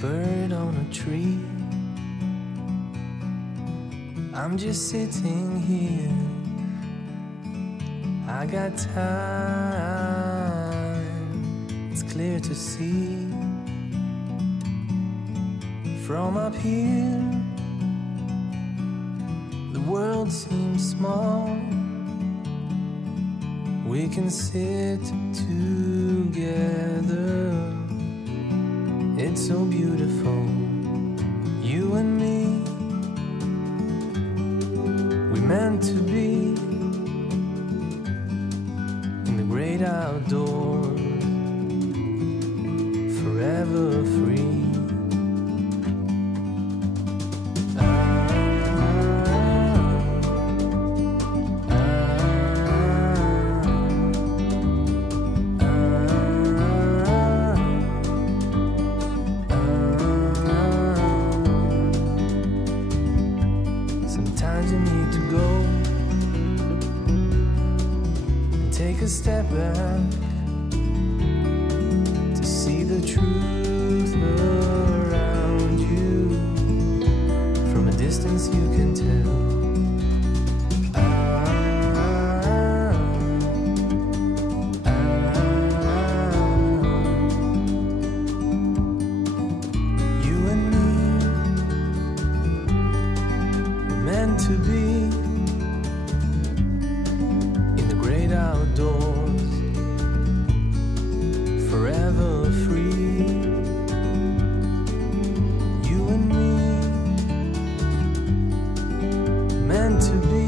bird on a tree. I'm just sitting here. I got time. It's clear to see. From up here, the world seems small. We can sit together. It's so beautiful, you and me. We meant to be in the great outdoors, forever free. Take a step back to see the truth around you. From a distance you can tell. You and me were meant to be outdoors, forever free. You and me, meant to be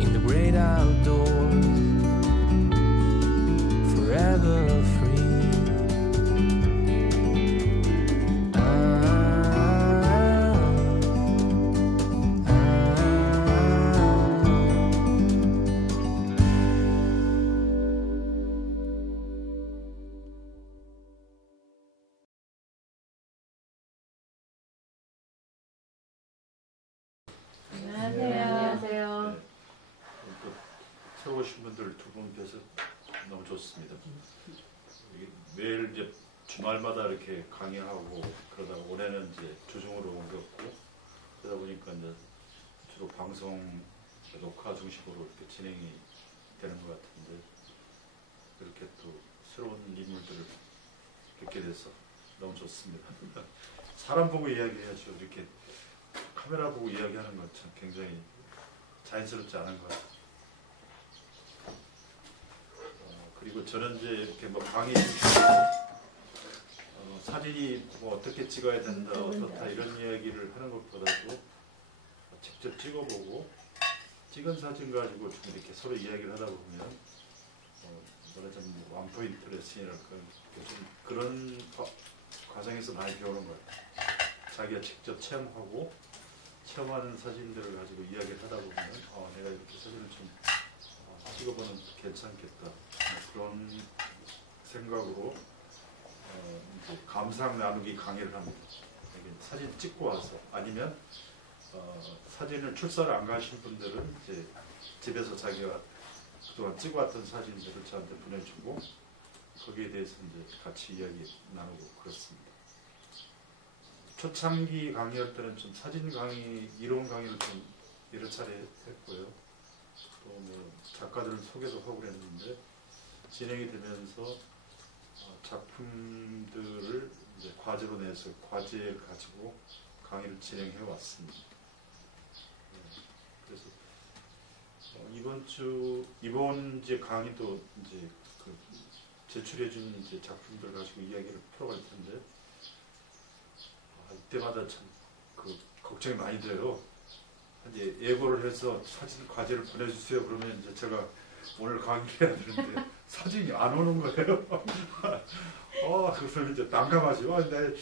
in the great outdoors, forever free. 안녕하세요. 새로 오신 분들 두 분께서 너무 좋습니다. 매일 이제 주말마다 이렇게 강의하고 그러다가 올해는 이제 주중으로 옮겼고 그러다 보니까 이제 주로 방송 녹화 중심으로 이렇게 진행이 되는 것 같은데 이렇게 또 새로운 인물들을 뵙게 돼서 너무 좋습니다. 사람 보고 이야기해야죠. 이렇게 카메라 보고 이야기하는 건 참 굉장히 자연스럽지 않은 것 같아요. 그리고 저는 이제 이렇게 뭐 강의 사진이 뭐 어떻게 찍어야 된다, 어떻다 이런 이야기를 하는 것보다도 직접 찍어보고 찍은 사진 가지고 좀 이렇게 서로 이야기를 하다 보면 말하자면 원포인트 레슨이랄까 좀 그런 과정에서 많이 배우는 것 같아요. 자기가 직접 체험하고 체험하는 사진들을 가지고 이야기를 하다 보면 내가 이렇게 사진을 좀 찍어보면 괜찮겠다 그런 생각으로 이제 감상 나누기 강의를 합니다. 사진 찍고 와서 아니면 사진을 출사를 안 가신 분들은 이제 집에서 자기가 그동안 찍어왔던 사진들을 저한테 보내주고 거기에 대해서 이제 같이 이야기 나누고 그렇습니다. 초창기 강의할 때는 좀 사진 강의, 이론 강의를 좀 여러 차례 했고요. 또 뭐 작가들 소개도 하고 그랬는데 진행이 되면서 작품들을 이제 과제로 내서 과제를 가지고 강의를 진행해 왔습니다. 그래서 이번 이제 강의도 이제 그 제출해준 이제 작품들 가지고 이야기를 풀어갈 텐데. 이때마다 참 그 걱정이 많이 돼요. 이제 예고를 해서 사진 과제를 보내주세요. 그러면 이제 제가 오늘 강의를 해야 되는데 사진이 안 오는 거예요. 그러면 이제 난감하죠. 내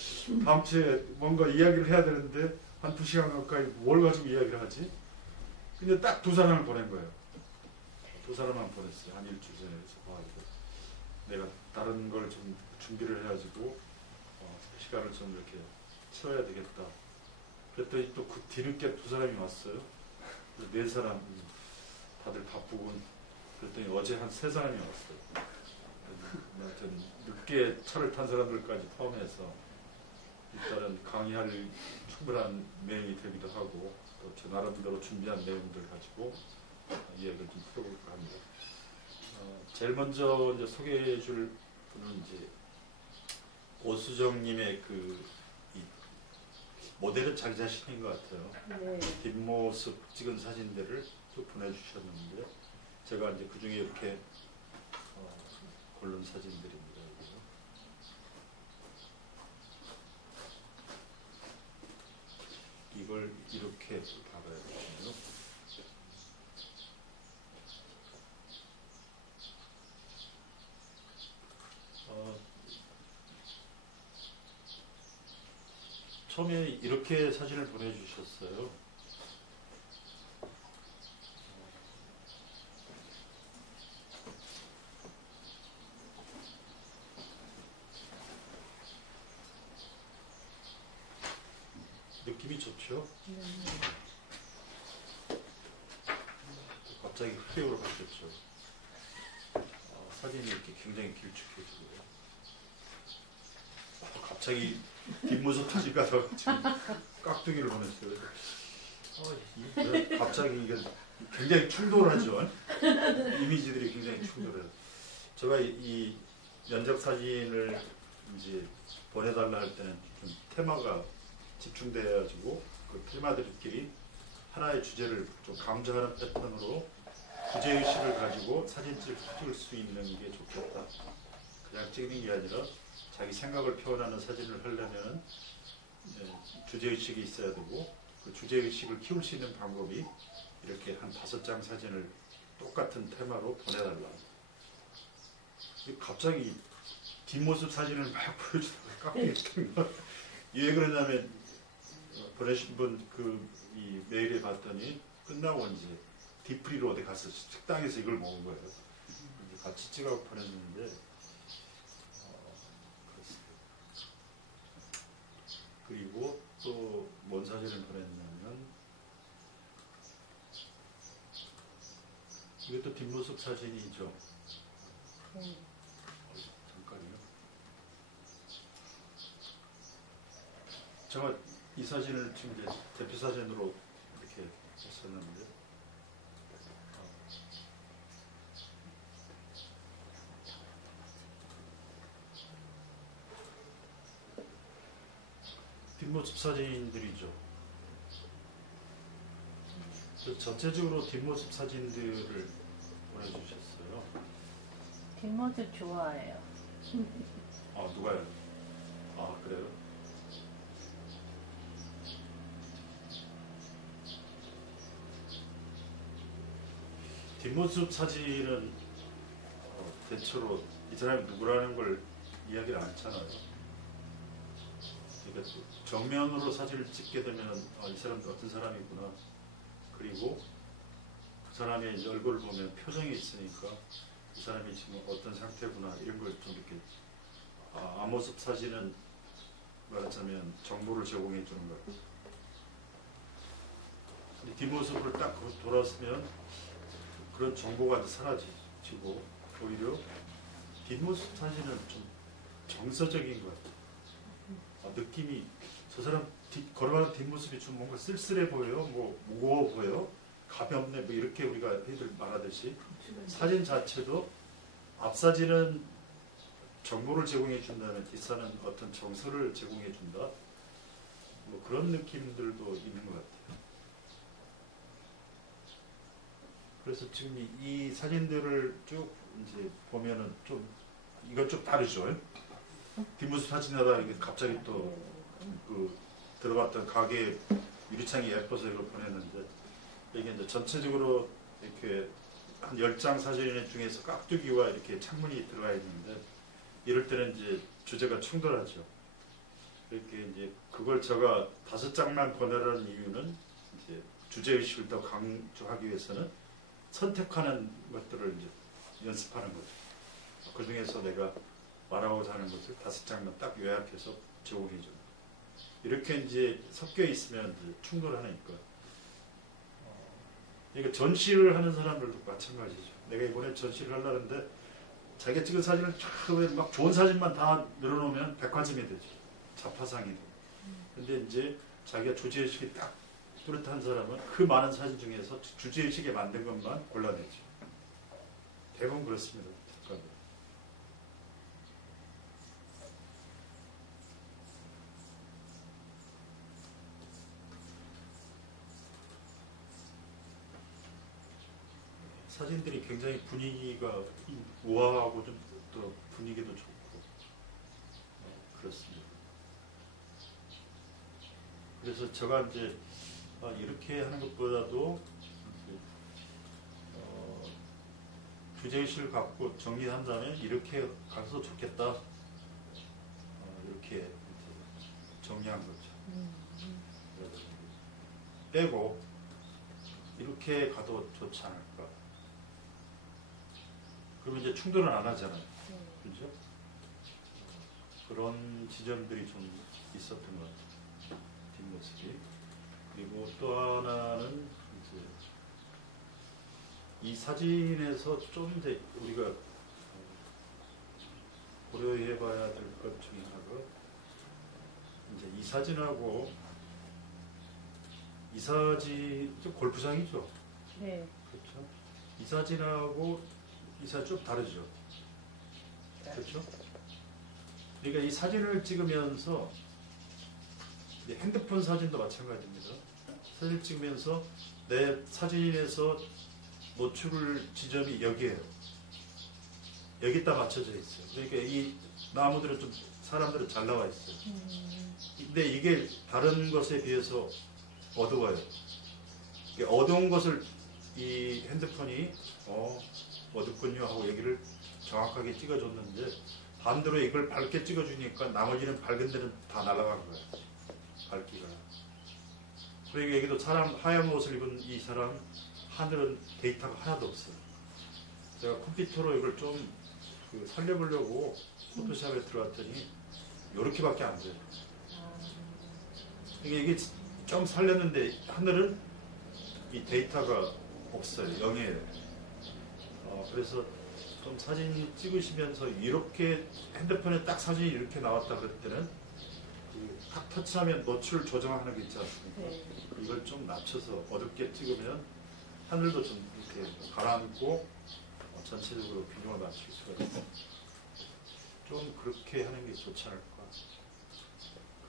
다음 주에 뭔가 이야기를 해야 되는데 한 2시간 가까이 뭘 가지고 이야기를 하지? 근데 딱 2사람을 보낸 거예요. 2사람만 보냈어요. 한 일주일 전에 봐가지고 내가 다른 걸 좀 준비를 해가지고 시간을 좀 이렇게 채워야 되겠다. 그랬더니 또 그 뒤늦게 2사람이 왔어요. 4사람 다들 바쁘고 그랬더니 어제 한 3사람이 왔어요. 하여튼 늦게 차를 탄 사람들까지 포함해서 일단은 강의할 충분한 내용이 되기도 하고 또 제 나름대로 준비한 내용들 가지고 이야기를 좀 풀어볼까 합니다. 제일 먼저 이제 소개해줄 분은 이제 오수정님의 이 모델은 자기 자신인 것 같아요. 네. 뒷모습 찍은 사진들을 쭉 보내주셨는데 제가 이제 그 중에 이렇게 고른 사진들입니다. 이걸 이렇게 봐봐야 되거든요. 처음에 이렇게 사진을 보내주셨어요. 느낌이 좋죠? 갑자기 흐리오로 바뀌었죠. 사진이 이렇게 굉장히 길쭉해지고요. 갑자기 뒷모습 사진 가다가 지금 깍두기를 보냈어요. 갑자기 이게 굉장히 충돌하죠. 이미지들이 굉장히 충돌해요. 제가 이 면접 사진을 이제 보내달라 할 때는 좀 테마가 집중돼가지고 그 테마들끼리 하나의 주제를 좀 강조하는 패턴으로 주제의식을 가지고 사진을 찍을 수 있는 게 좋겠다. 그냥 찍는 게 아니라 자기 생각을 표현하는 사진을 하려면 주제의식이 있어야 되고 그 주제의식을 키울 수 있는 방법이 이렇게 한 5장 사진을 똑같은 테마로 보내달라. 갑자기 뒷모습 사진을 막 보여주다가 깎이겠다. 왜 그러냐면 보내신 분 이 메일에 봤더니 끝나고 이제 디프리로 어디 가서 식당에서 이걸 먹은 거예요. 같이 찍어 보냈는데 그렇습니다. 그리고 또 뭔 사진을 보냈냐면 이것도 뒷모습 사진이죠. 잠깐요. 제가 이 사진을 지금 이제 대표 사진으로 이렇게 했었는데 뒷모습 사진들이죠. 전체적으로 뒷모습 사진들을 보내주셨어요. 뒷모습 좋아해요. 누가요? 그래요? 뒷모습 사진은 대체로 이 사람이 누구라는 걸 이야기를 안 했잖아요. 그러니까 정면으로 사진을 찍게 되면 이 사람이 어떤 사람이구나. 그리고 그 사람의 이제 얼굴을 보면 표정이 있으니까 이 사람이 지금 어떤 상태구나 이런 걸 좀 이렇게 앞모습 사진은 말하자면 정보를 제공해 주는 거예요. 근데 뒷모습을 딱 돌았으면 그런 정보가 사라지고 오히려 뒷모습 사진은 좀 정서적인 것 같아요. 느낌이 저 사람 걸어가는 뒷모습이 좀 뭔가 쓸쓸해 보여요, 뭐 무거워 보여, 가볍네, 뭐 이렇게 우리가 흔히들 말하듯이 사진 자체도 앞 사진은 정보를 제공해 준다면 뒷사는 어떤 정서를 제공해 준다. 뭐 그런 느낌들도 있는 것 같아요. 그래서 지금 이 사진들을 쭉 이제 보면은 좀 이건 좀 다르죠. 뒷모습 사진하다 이게 갑자기 또 들어갔던 가게 유리창이 예뻐서 이걸 보냈는데 이게 이제 전체적으로 이렇게 한 10장 사진 중에서 깍두기와 이렇게 창문이 들어가 있는데 이럴 때는 이제 주제가 충돌하죠. 이렇게 이제 그걸 제가 5장만 보내라는 이유는 이제 주제의식을 더 강조하기 위해서는 선택하는 것들을 이제 연습하는 거죠. 그 중에서 내가 말하고자 하는 것을 5장만 딱 요약해서 제공해줘. 이렇게 이제 섞여 있으면 이제 충돌하니까. 그러니까 전시를 하는 사람들도 마찬가지죠. 내가 이번에 전시를 하려는데 자기가 찍은 사진을 막 좋은 사진만 다 늘어놓으면 백화점이 되죠. 자파상이 되고. 근데 이제 자기가 주제의식이 딱 뚜렷한 사람은 그 많은 사진 중에서 주제의식에 만든 것만 골라내죠. 대부분 그렇습니다. 사진들이 굉장히 분위기가 우아하고 좀 또 분위기도 좋고 그렇습니다. 그래서 제가 이제 이렇게 하는 것보다도 주제의식을 갖고 정리한 다음에 이렇게 가서 좋겠다 이렇게 정리한 거죠. 빼고 이렇게 가도 좋지 않을까. 그러면 이제 충돌은 안 하잖아요. 그죠? 그런 지점들이 좀 있었던 것 같아요. 뒷모습이. 그리고 또 하나는 이제 이 사진에서 좀 이제 우리가 고려해 봐야 될 것 중에 하나가 이제 이 사진하고 이 사진 골프장이죠. 네. 그렇죠. 이 사진하고 이 사진 좀 다르죠. 그렇죠. 그러니까 이 사진을 찍으면서 핸드폰 사진도 마찬가지입니다. 사진 찍으면서 내 사진에서 노출 지점이 여기에요. 여기다 맞춰져 있어요. 그러니까 이 나무들은 좀 사람들은 잘 나와 있어요. 근데 이게 다른 것에 비해서 어두워요. 어두운 것을 이 핸드폰이 어둡군요 하고 얘기를 정확하게 찍어줬는데 반대로 이걸 밝게 찍어주니까 나머지는 밝은 데는 다 날아간 거예요. 밝기가. 그리고 여기도 사람 하얀 옷을 입은 이 사람 하늘은 데이터가 하나도 없어요. 제가 컴퓨터로 이걸 좀 살려보려고 포토샵에 들어갔더니 이렇게밖에 안 돼요. 이게 좀 살렸는데 하늘은 이 데이터가 없어요. 0이에요. 그래서 좀 사진 찍으시면서 이렇게 핸드폰에 딱 사진이 이렇게 나왔다 그럴 때는 탁 터치하면 노출 조정하는 게 있지 않습니까? 네. 이걸 좀 낮춰서 어둡게 찍으면 하늘도 좀 이렇게 가라앉고 전체적으로 균형을 맞출 수가 있고 좀 그렇게 하는 게 좋지 않을까.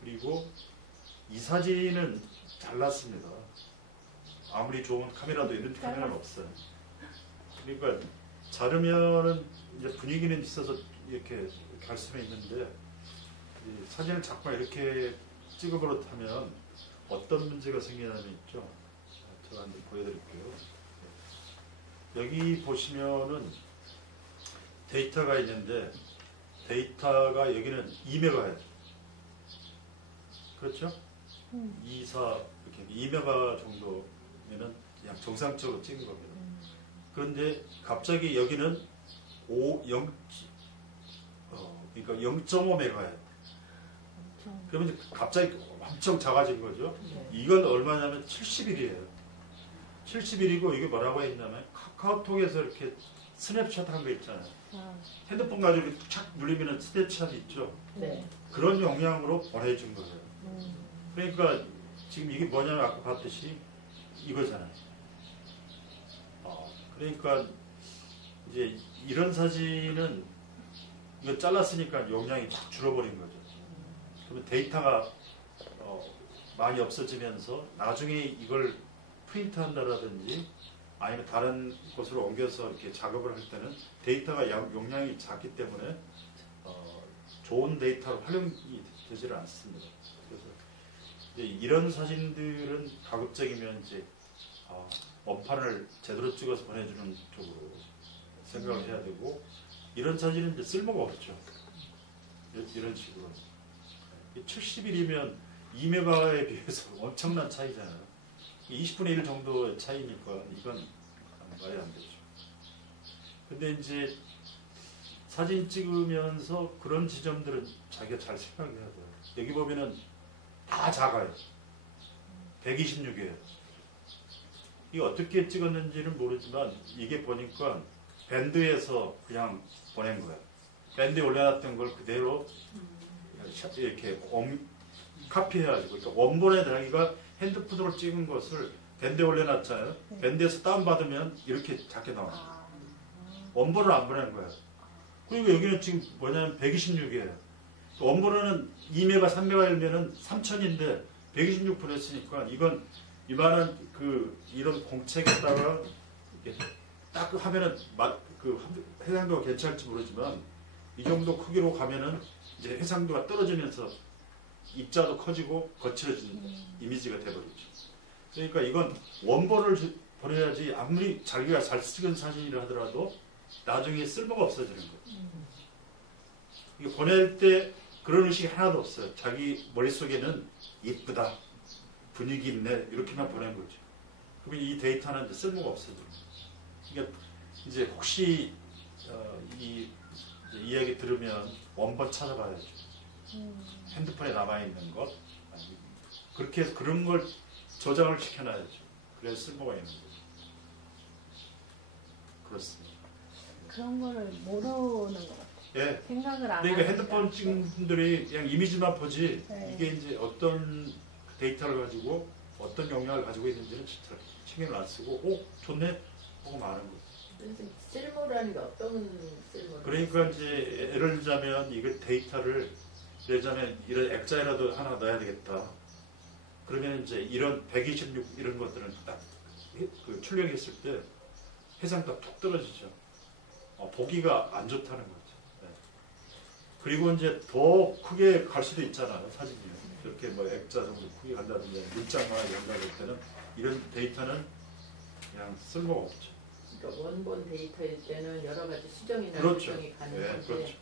그리고 이 사진은 잘났습니다. 아무리 좋은 카메라도 이런 카메라는 없어요. 그러니까 자르면은 이제 분위기는 있어서 이렇게 갈 수는 있는데 이 사진을 자꾸 이렇게 찍어버릇하면 어떤 문제가 생기냐면 있죠. 제가 한번 보여드릴게요. 여기 보시면은 데이터가 있는데 데이터가 여기는 2메가예요. 그렇죠? 2, 4 이렇게 2메가 정도면은 그냥 정상적으로 찍은 겁니다. 그런데 갑자기 여기는 0, 그러니까 0.5메가예요. 그러면 이제 갑자기 엄청 작아진 거죠. 이건 얼마냐면 70일이에요. 70일이고 이게 뭐라고 했냐면 카카오톡에서 이렇게 스냅샷 한 거 있잖아요. 핸드폰 가지고 착 눌리면 스냅샷 있죠. 네. 그런 용량으로 보내준 거예요. 그러니까 지금 이게 뭐냐면 아까 봤듯이 이거잖아요. 그러니까 이제 이런 사진은 이거 잘랐으니까 용량이 확 줄어버린 거죠. 그러면 데이터가 많이 없어지면서 나중에 이걸 프린트한다라든지 아니면 다른 곳으로 옮겨서 이렇게 작업을 할 때는 데이터가 용량이 작기 때문에 좋은 데이터로 활용이 되지를 않습니다. 그래서 이제 이런 사진들은 가급적이면 이제 원판을 제대로 찍어서 보내주는 쪽으로 생각을 해야 되고 이런 사진은 이제 쓸모가 없죠. 이런 식으로 70일이면 2메가에 비해서 엄청난 차이잖아요. 20분의 1 정도의 차이니까 이건 말이 안 되죠. 근데 이제 사진 찍으면서 그런 지점들은 자기가 잘 생각해야 돼요. 여기 보면은 다 작아요. 126이에요. 이게 어떻게 찍었는지는 모르지만 이게 보니까 밴드에서 그냥 보낸 거예요. 밴드에 올려놨던 걸 그대로 이렇게 카피해가지고 그러니까 원본에 자기가 핸드폰으로 찍은 것을 밴드에 올려놨잖아요. 네. 밴드에서 다운받으면 이렇게 작게 나와요. 아, 원본을 안 보낸 거예요. 그리고 여기는 지금 뭐냐면 126이에요. 원본은 2메가, 3메가이면은 3000인데 126 보냈으니까 이건 이만한 이런 공책에다가 이렇게 딱 하면은 해상도가 괜찮을지 모르지만 이 정도 크기로 가면은 이제 해상도가 떨어지면서 입자도 커지고 거칠어진 이미지가 돼버리죠. 그러니까 이건 원본을 보내야지 아무리 자기가 잘 찍은 사진이라 하더라도 나중에 쓸모가 없어지는 거예요. 이게 보낼 때 그런 의식이 하나도 없어요. 자기 머릿속에는 이쁘다, 분위기 있네 이렇게만 보낸 거죠. 그러면 이 데이터는 이제 쓸모가 없어져요. 그러니까 이제 혹시 이 이야기 들으면 원본 찾아봐야죠. 핸드폰에 남아있는 것 그렇게 해서 그런 걸 저장을 시켜놔야죠. 그래야 쓸모가 있는 거죠. 그렇습니다. 그런 거를 모르는 것 같아요. 예. 생각을 안 그러니까 하니까. 핸드폰 찍는 분들이 그냥 이미지만 보지 네. 이게 이제 어떤 데이터를 가지고 어떤 영향을 가지고 있는지는 진짜 신경을 안 쓰고 좋네 하고 마는 거죠. 그래서 쓸모라는 게 어떤 쓸모? 그러니까 이제 예를 들자면 이거 데이터를 예를 들자면 이런 액자에라도 하나 넣어야 되겠다. 그러면 이제 이런 126 이런 것들은 딱 출력했을 때 해상도가 툭 떨어지죠. 보기가 안 좋다는 거죠. 네. 그리고 이제 더 크게 갈 수도 있잖아요. 사진이 이렇게 뭐 액자 정도 크게 간다든지 물장만 연결할 때는 이런 데이터는 그냥 쓸모가 없죠. 그러니까 원본 데이터일 때는 여러 가지 수정이나 그렇죠. 수정이 네, 가능한데 그렇죠.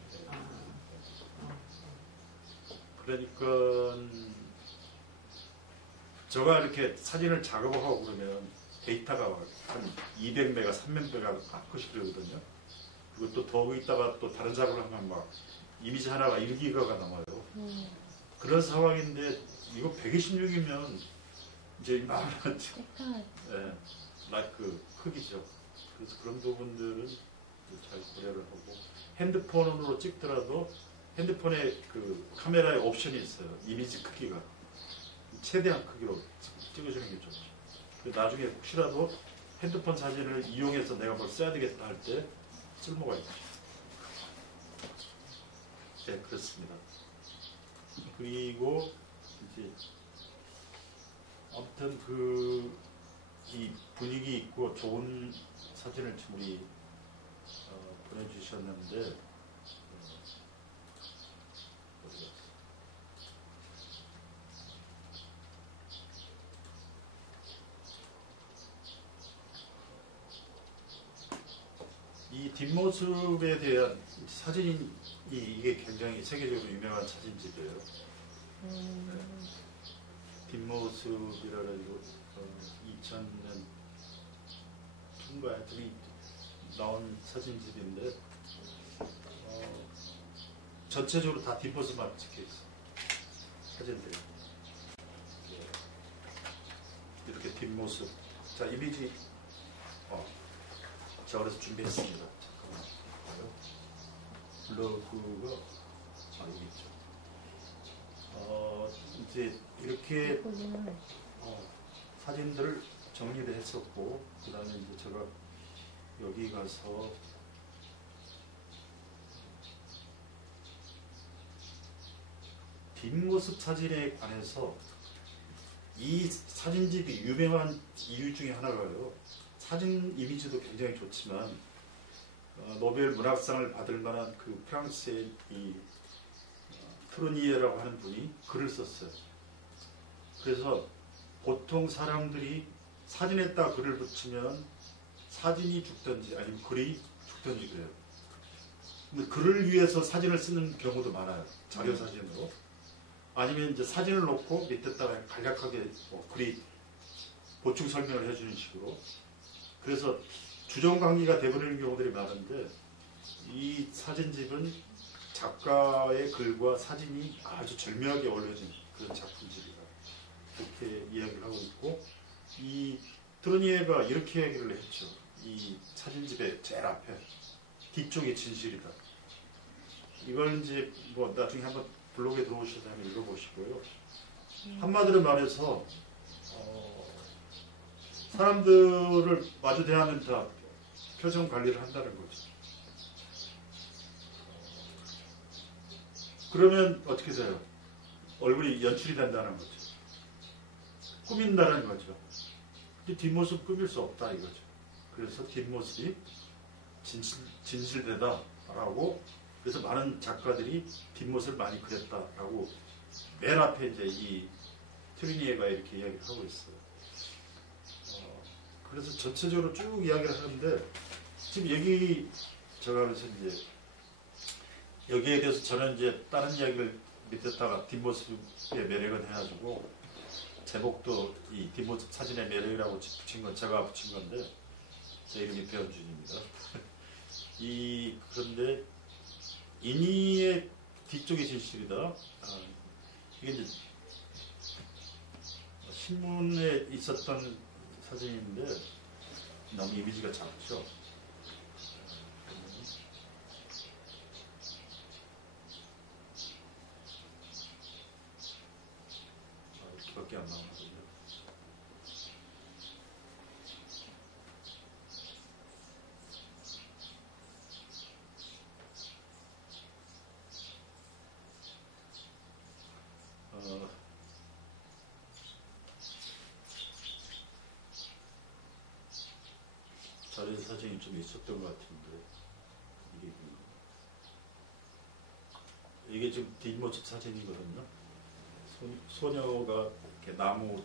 그러니까 제가 이렇게 사진을 작업하고 그러면 데이터가 한 200메가, 300메가 가끔씩 그러거든요. 그리고 또 더 있다가 또 다른 작업을 하면 막 이미지 하나가 1기가가 넘어요. 그런 상황인데 이거 126이면 이제 이만한 예, 라이크 크기죠. 그래서 그런 부분들은 잘 고려를 하고 핸드폰으로 찍더라도 핸드폰에 카메라에 옵션이 있어요. 이미지 크기가 최대한 크기로 찍어주는 게 좋죠. 나중에 혹시라도 핸드폰 사진을 이용해서 내가 뭘 써야 되겠다 할 때 쓸모가 있죠. 네, 그렇습니다. 그리고 이제 아무튼 이 분위기 있고 좋은 사진을 우리 보내주셨는데 이 뒷모습에 대한 사진이 이게 굉장히 세계적으로 유명한 사진집이에요. 뒷모습이라 가지고 2000년 중반에 하여튼 나온 사진집인데 전체적으로 다 뒷모습만 찍혀 있어. 사진들 이렇게 뒷모습. 자 이미지 자 그래서 준비했습니다. 잠깐만. 블로그가 여기 있죠. 이제 이렇게 사진들을 정리를 했었고 그 다음에 이제 제가 여기 가서 뒷모습 사진에 관해서 이 사진집이 유명한 이유 중에 하나가요. 사진 이미지도 굉장히 좋지만 노벨 문학상을 받을 만한 프랑스의 이 트로니에라고 하는 분이 글을 썼어요. 그래서 보통 사람들이 사진에다 글을 붙이면 사진이 죽든지 아니면 글이 죽든지 그래요. 근데 글을 위해서 사진을 쓰는 경우도 많아요. 자료 사진으로. 아니면 이제 사진을 놓고 밑에다가 간략하게 글이 보충 설명을 해주는 식으로. 그래서 주정강의가 돼버리는 경우들이 많은데 이 사진집은 작가의 글과 사진이 아주 절묘하게 어우러진 그런 작품집이라 그렇게 이야기를 하고 있고 이 트로니에가 이렇게 얘기를 했죠. 이 사진집의 제일 앞에 뒤쪽이 진실이다. 이걸 이제 뭐 나중에 한번 블로그에 들어오셔서 한번 읽어보시고요. 한마디로 말해서 사람들을 마주 대하면 다 표정 관리를 한다는 거죠. 그러면 어떻게 돼요? 얼굴이 연출이 된다는 거죠. 꾸민다는 거죠. 근데 뒷모습 꾸밀 수 없다 이거죠. 그래서 뒷모습이 진실되다라고 그래서 많은 작가들이 뒷모습을 많이 그렸다라고 맨 앞에 이제 이 트리니에가 이렇게 이야기를 하고 있어요. 그래서 전체적으로 쭉 이야기를 하는데 지금 여기 제가 그래서 이제 여기에 대해서 저는 이제 다른 이야기를 밑에다가 뒷모습의 매력은 해가지고 제목도 이 뒷모습 사진의 매력이라고 붙인 건 제가 붙인 건데 제 이름이 배현준입니다. 그런데 인이의 뒤쪽이 진실이다. 이게 이제 신문에 있었던 사진인데 너무 이미지가 작죠. 이렇게밖에 안 나오거든요. 자료 사진이 좀 있었던 것 같은데 이게 지금 뒷모습 사진이거든요. 소녀가 이렇게 나무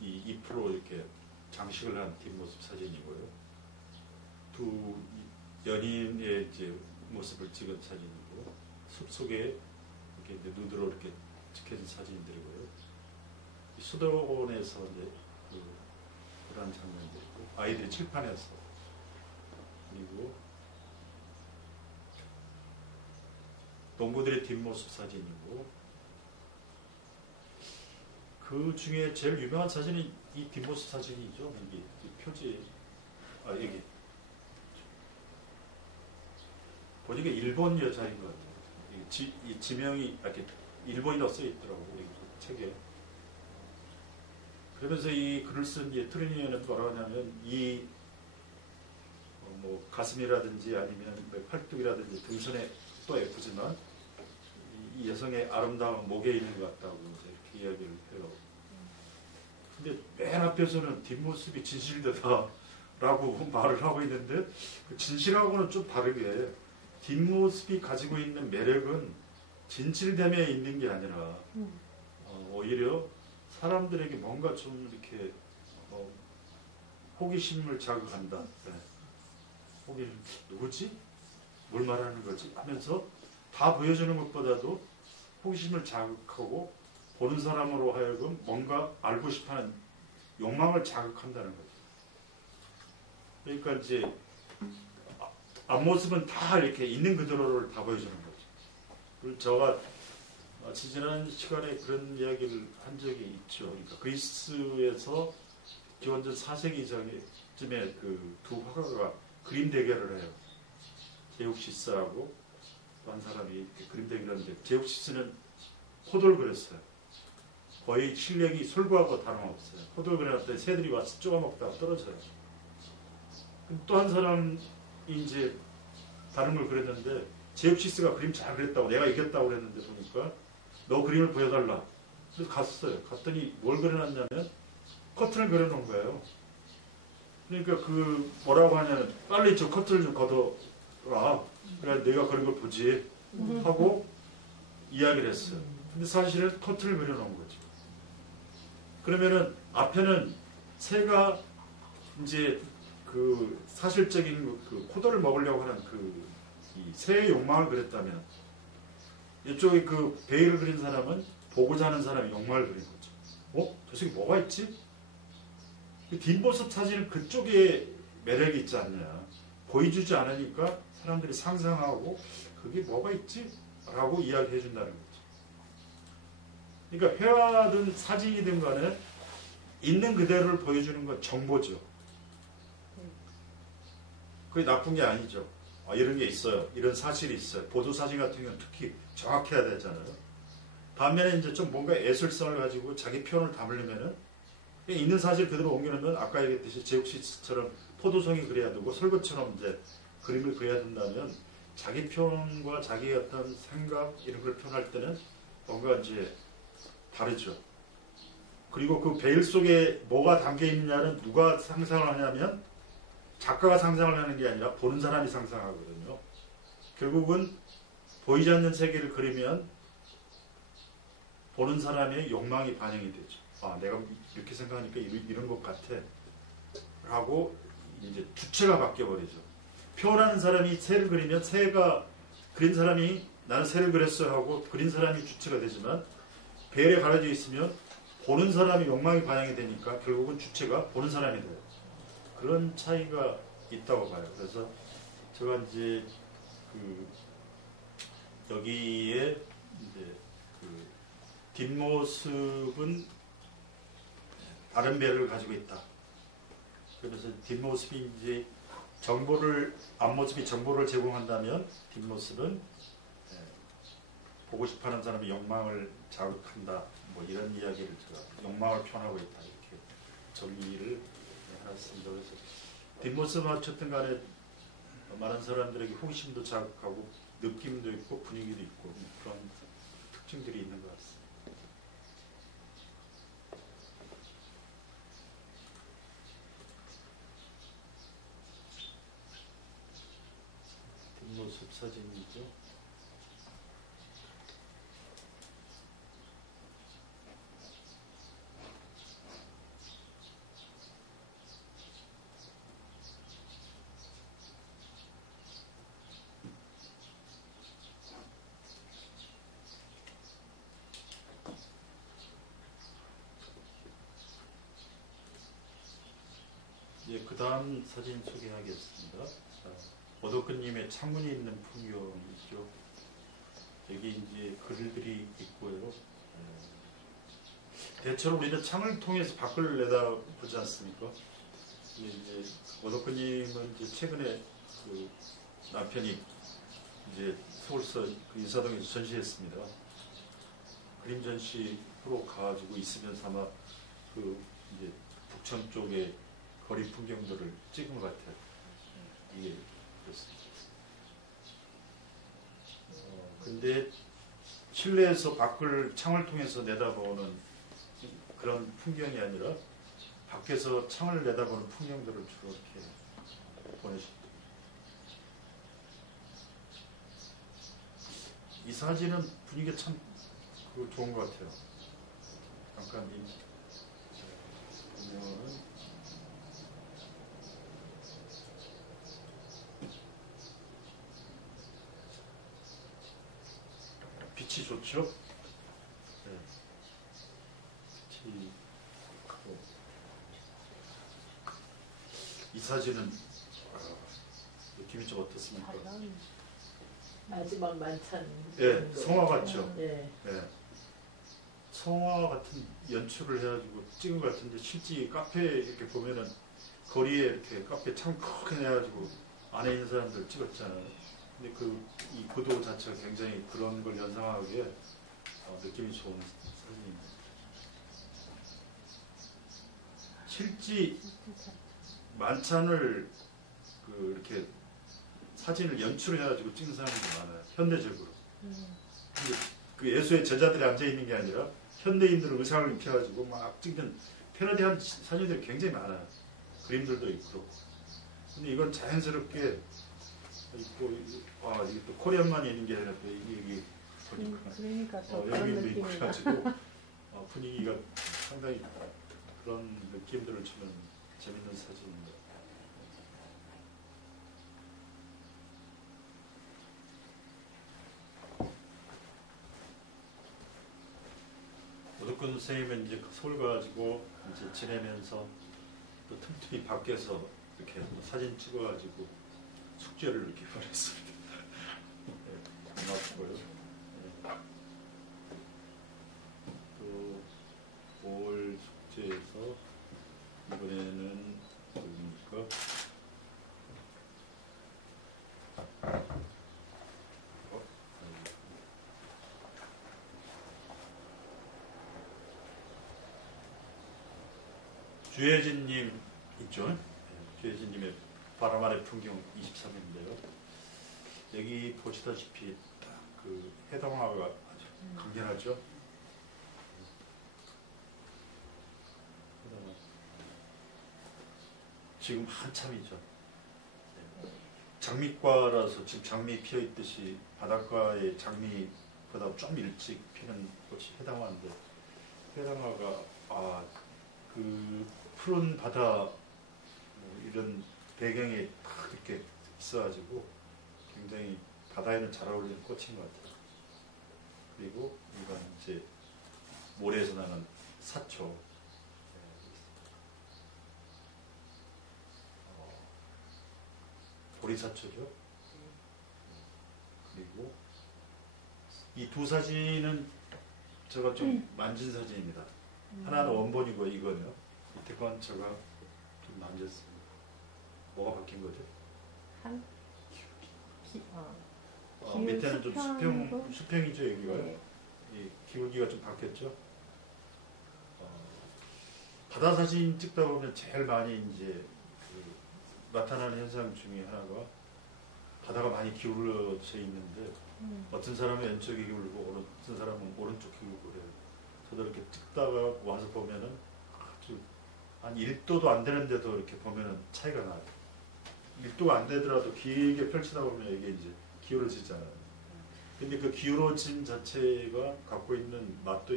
이 잎으로 이렇게 장식을 한 뒷모습 사진이고요. 두 연인의 이제 모습을 찍은 사진이고 숲 속에 이렇게 이제 눈으로 이렇게 찍혀진 사진들이고요. 수도원에서 이제 그런 장면들이고 아이들이 칠판에서 그리고 농부들의 뒷모습 사진이고 그 중에 제일 유명한 사진이 이 뒷모습 사진이죠. 이게 표지 여기 보니까 일본 여자인 것 같아요. 이 지명이 이렇게 일본이라고 써 있더라고요. 이 책에. 그러면서 이 글을 쓴 트리니에는 뭐라고 하냐면 뭐 가슴이라든지 아니면 팔뚝이라든지 등선에 또 예쁘지만 이 여성의 아름다운 목에 있는 것 같다고 이렇게 이야기를 해요. 근데 맨 앞에서는 뒷모습이 진실되다라고 말을 하고 있는데 그 진실하고는 좀 다르게 뒷모습이 가지고 있는 매력은 진실됨에 있는 게 아니라 오히려 사람들에게 뭔가 좀 이렇게 호기심을 자극한다. 네. 호기심 누구지? 뭘 말하는 거지? 하면서 다 보여주는 것보다도 호기심을 자극하고 보는 사람으로 하여금 뭔가 알고 싶어하는 욕망을 자극한다는 거죠. 그러니까 이제 앞모습은 다 이렇게 있는 그대로를 다 보여주는 거죠. 그리고 제가 지난 시간에 그런 이야기를 한 적이 있죠. 그러니까 그리스에서 기원전 4세기 전에 그 두 화가가 그림 대결을 해요. 제욱시스하고 또 한 사람이 그림 대결을 하는데 제욱시스는 호돌 그렸어요. 거의 실력이 솔구하고 다름없어요. 호돌 그려놨더니 새들이 와서 쪼가먹다가 떨어져요. 또 한 사람이 이제 다른 걸 그렸는데 제욱시스가 그림 잘 그렸다고 내가 이겼다고 그랬는데 보니까 너 그림을 보여달라. 그래서 갔어요. 갔더니 뭘 그려놨냐면 커튼을 그려놓은 거예요. 그러니까 그 뭐라고 하냐면 빨리 저 커튼을 좀 걷어라. 그래 내가 그린 걸 보지 하고 이야기를 했어요. 근데 사실은 커튼을 그려놓은 거죠. 그러면은 앞에는 새가 이제 그 사실적인 그 코도를 먹으려고 하는 그 이 새의 욕망을 그렸다면 이쪽에 그 베일을 그린 사람은 보고자 하는 사람의 욕망을 그린 거죠. 저 속에 뭐가 있지? 그 뒷모습 사진은 그쪽에 매력이 있지 않냐. 보여주지 않으니까 사람들이 상상하고 그게 뭐가 있지? 라고 이야기해 준다는 거죠. 그러니까 회화든 사진이든 간에 있는 그대로를 보여주는 건 정보죠. 그게 나쁜 게 아니죠. 이런 게 있어요. 이런 사실이 있어요. 보도 사진 같은 경우는 특히 정확해야 되잖아요. 반면에 이제 좀 뭔가 예술성을 가지고 자기 표현을 담으려면은 있는 사실 그대로 옮겨놓으면 아까 얘기했듯이 제육시처럼 포도송이 그려야 되고 설거처럼 이제 그림을 그려야 된다면 자기 표현과 자기 어떤 생각 이런 걸 표현할 때는 뭔가 이제 다르죠. 그리고 그 베일 속에 뭐가 담겨 있느냐는 누가 상상을 하냐면 작가가 상상을 하는 게 아니라 보는 사람이 상상하거든요. 결국은 보이지 않는 세계를 그리면 보는 사람의 욕망이 반영이 되죠. 내가 이렇게 생각하니까 이런 것 같아. 하고 이제 주체가 바뀌어버리죠. 표현하는 사람이 새를 그리면 새가 그린 사람이 나는 새를 그렸어 하고 그린 사람이 주체가 되지만 베일에 가려져 있으면 보는 사람이 욕망이 반영이 되니까 결국은 주체가 보는 사람이 돼요. 그런 차이가 있다고 봐요. 그래서 제가 이제 여기에 이제 뒷모습은 다른 배를 가지고 있다. 그래서 뒷모습이 이제 앞모습이 정보를 제공한다면 뒷모습은 보고 싶어하는 사람의 욕망을 자극한다. 뭐 이런 이야기를 제가 욕망을 표현하고 있다. 이렇게 정리를 해놨습니다. 그래서 뒷모습은 어쨌든 간에 많은 사람들에게 호기심도 자극하고 느낌도 있고 분위기도 있고 그런 특징들이 있는 것 같습니다. 뒷모습 사진이죠. 그 다음 사진 소개하겠습니다. 오덕근님의 창문이 있는 풍경이죠. 여기 이제 글들이 있고요. 대체로 우리는 창을 통해서 밖을 내다보지 않습니까? 이제 오덕근님은 이제 최근에 그 남편이 이제 서울서 그 인사동에서 전시했습니다. 그림 전시로 가지고 있으면서 아마 그 이제 북천 쪽에 거리 풍경들을 찍은 것 같아요. 이게 그렇습니다. 근데 실내에서 밖을 창을 통해서 내다보는 그런 풍경이 아니라 밖에서 창을 내다보는 풍경들을 주로 이렇게 보내십니다. 이 사진은 분위기가 참 좋은 것 같아요. 잠깐 보면은 빛이 좋죠? 네. 빛이 크고. 이 사진은 느낌이 좀 어떻습니까? 마지막 만찬. 네, 성화 같죠? 네. 네. 성화 같은 연출을 해가지고 찍은 것 같은데 실제 카페 이렇게 보면은 거리에 이렇게 카페 창 크게 내가지고 안에 있는 사람들 찍었잖아요. 근데 이 구도 자체가 굉장히 그런 걸 연상하기에 느낌이 좋은 사진입니다. 실제 만찬을 이렇게 사진을 연출을 해가지고 찍는 사람들이 많아요. 현대적으로. 근데 그 예수의 제자들이 앉아 있는 게 아니라 현대인들은 의상을 입혀가지고 막 찍는 패러디한 사진들이 굉장히 많아요. 그림들도 있고. 근데 이건 자연스럽게 있고, 이게 또 코리안만 있는 게 아니라 또 여기 보니까 그러니까 더 그런 여기도 있고 느낌이다. 그래가지고 분위기가 상당히 그런 느낌들을 주는 재밌는 사진입니다. 오덕근 선생님은 이제 서울 가지고 이제 지내면서 또 틈틈이 밖에서 이렇게 사진 찍어가지고 숙제를 이렇게 보냈습니다. 네, 고맙고요. 네. 또 5월 숙제에서 이번에는 뭡니까? 주혜진님 있죠? 네, 주혜진님의 바람 아래 풍경 23인데요. 여기 보시다시피 딱 그 해당화가 아주 강렬하죠. 해당화. 지금 한참이죠. 장미과라서 지금 장미 피어 있듯이 바닷가의 장미보다 좀 일찍 피는 꽃이 해당화인데 해당화가 그 푸른 바다 뭐 이런 배경에 딱 이렇게 있어가지고 굉장히 바다에는 잘 어울리는 꽃인 것 같아요. 그리고 이건 이제 모래에서 나는 사초. 보리사초죠. 그리고 이 두 사진은 제가 좀 만진 사진입니다. 하나는 원본이고 이거는요. 밑에 건 제가 좀 만졌습니다. 뭐가 바뀐 거죠? 밑에는 좀 수평이죠 여기가. 네. 이 기울기가 좀 바뀌었죠. 바다 사진 찍다 보면 제일 많이 이제 나타나는 현상 중에 하나가 바다가 많이 기울어져 있는데 어떤 사람은 왼쪽이 기울고 어떤 사람은 오른쪽 기울고 그래요. 저도 이렇게 찍다가 와서 보면은 아주 한 1도도 안 되는데도 이렇게 보면은 차이가 나요. 1도가 안 되더라도 길게 펼치다 보면 이게 이제 기울어지잖아요. 근데 그 기울어짐 자체가 갖고 있는 맛도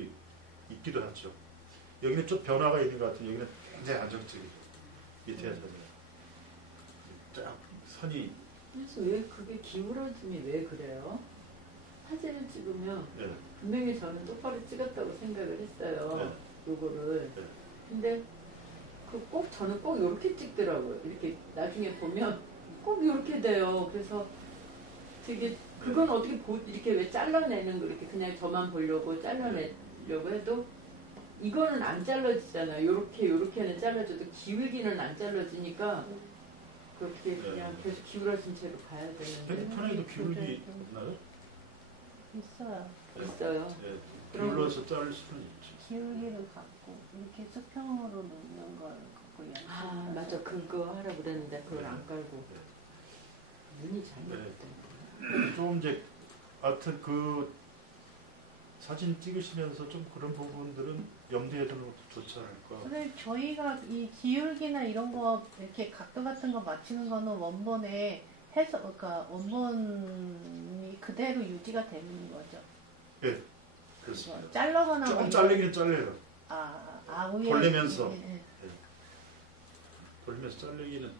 있기도 하죠. 여기는 좀 변화가 있는 것 같은데 여기는 굉장히 안정적이에요. 밑에 사진은. 쫙 선이. 그래서 왜 그게 기울어짐이 왜 그래요? 사진을 찍으면 네. 분명히 저는 똑바로 찍었다고 생각을 했어요. 네. 요거를. 네. 근데 저는 꼭 이렇게 찍더라고요. 이렇게 나중에 보면 꼭 이렇게 돼요. 그래서 되게 그건 어떻게 이렇게 왜 잘라내는 거 이렇게 그냥 저만 보려고 잘라내려고 해도 이거는 안 잘라지잖아요. 요렇게는 잘라져도 기울기는 안 잘라지니까 그렇게 그냥 계속 기울어진 채로 가야 되는데. 핸드폰에도 기울기 있나요? 있어요. 네. 기울어서 자를 수는 있죠. 기울기를 갖고 이렇게 수평으로 놓는 걸 갖고 연습. 아 맞아 그거 하라고 그랬는데 그걸 안 깔고 눈이 잘못됐다. 좀 이제 하여튼 그 사진 찍으시면서 좀 그런 부분들은 염두에 두는 것도 좋지 않을까. 근데 저희가 이 기울기나 이런 거 이렇게 각도 같은 거 맞추는 거는 원본에 해서 그러니까 원본이 그대로 유지가 되는 거죠. 예, 그렇습니다. 잘라거나 조금 뭐 잘리긴 잘려요. 위에 돌리면서. 예. 돌리면서 잘리기는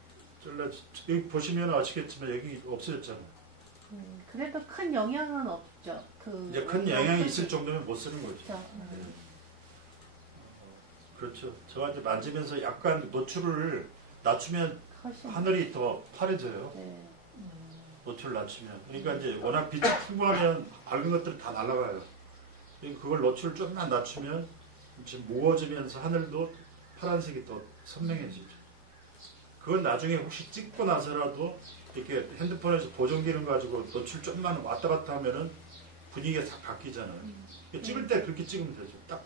여기 보시면 아시겠지만 여기 없어졌잖아요. 그래도 큰 영향은 없죠. 이제 큰 영향이 있을 정도면 못 쓰는 거죠. 그렇죠. 그렇죠. 제가 이제 만지면서 약간 노출을 낮추면 훨씬 하늘이 더 파래져요. 네. 노출을 낮추면. 그러니까 이제 워낙 빛이 풍부하면 밝은 것들이 다 날아가요. 그걸 노출을 조금만 낮추면 지금 무거워지면서 하늘도 파란색이 더 선명해지죠. 그건 나중에 혹시 찍고 나서라도 이렇게 핸드폰에서 보정 기능 가지고 노출 조금만 왔다 갔다 하면은 분위기가 싹 바뀌잖아요. 찍을 때 그렇게 찍으면 되죠. 딱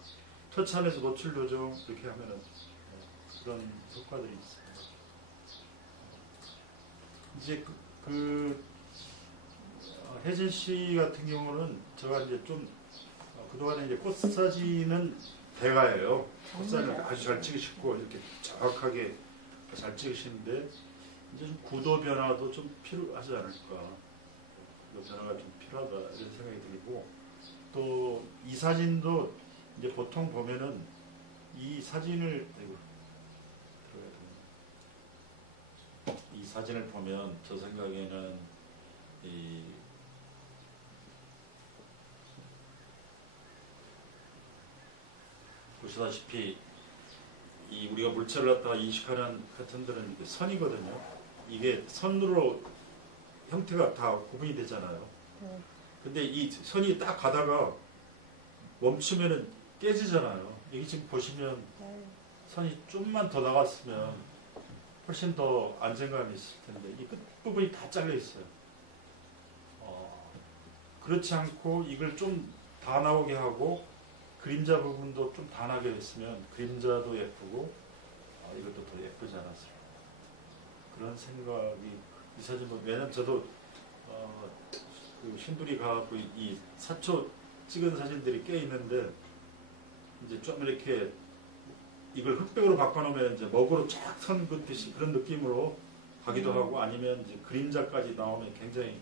터치하면서 노출 조정 이렇게 하면은 그런 효과들이 있어요. 이제 혜진 씨 같은 경우는 제가 이제 좀 그동안에 이제 꽃 사진은 대가예요. 꽃 사진을 아주 잘 찍으시고 이렇게 정확하게 잘 찍으시는데 이제 좀 구도 변화도 좀 필요하지 않을까. 구도 변화가 좀 필요하다 이런 생각이 들고 또 이 사진도 이제 보통 보면은 이 사진을 이 사진을 보면 저 생각에는 보시다시피 이 우리가 물체를 갖다가 인식하는 패턴들은 이게 선이거든요. 이게 선으로 형태가 다 구분이 되잖아요. 근데 이 선이 딱 가다가 멈추면은 깨지잖아요. 여기 지금 보시면 선이 좀만 더 나갔으면 훨씬 더 안정감이 있을 텐데 이 끝부분이 다 잘려 있어요. 그렇지 않고 이걸 좀 다 나오게 하고 그림자 부분도 좀 다 나게 했으면 그림자도 예쁘고 이것도 더 예쁘지 않았을까 그런 생각이 이 사진 보면 왜냐면 저도 그 신부리 가갖고 이 사초 찍은 사진들이 꽤 있는데 이제 좀 이렇게 이걸 흑백으로 바꿔놓으면 이제 먹으로 쫙 선 긋듯이 그런 느낌으로 가기도 하고 아니면 이제 그림자까지 나오면 굉장히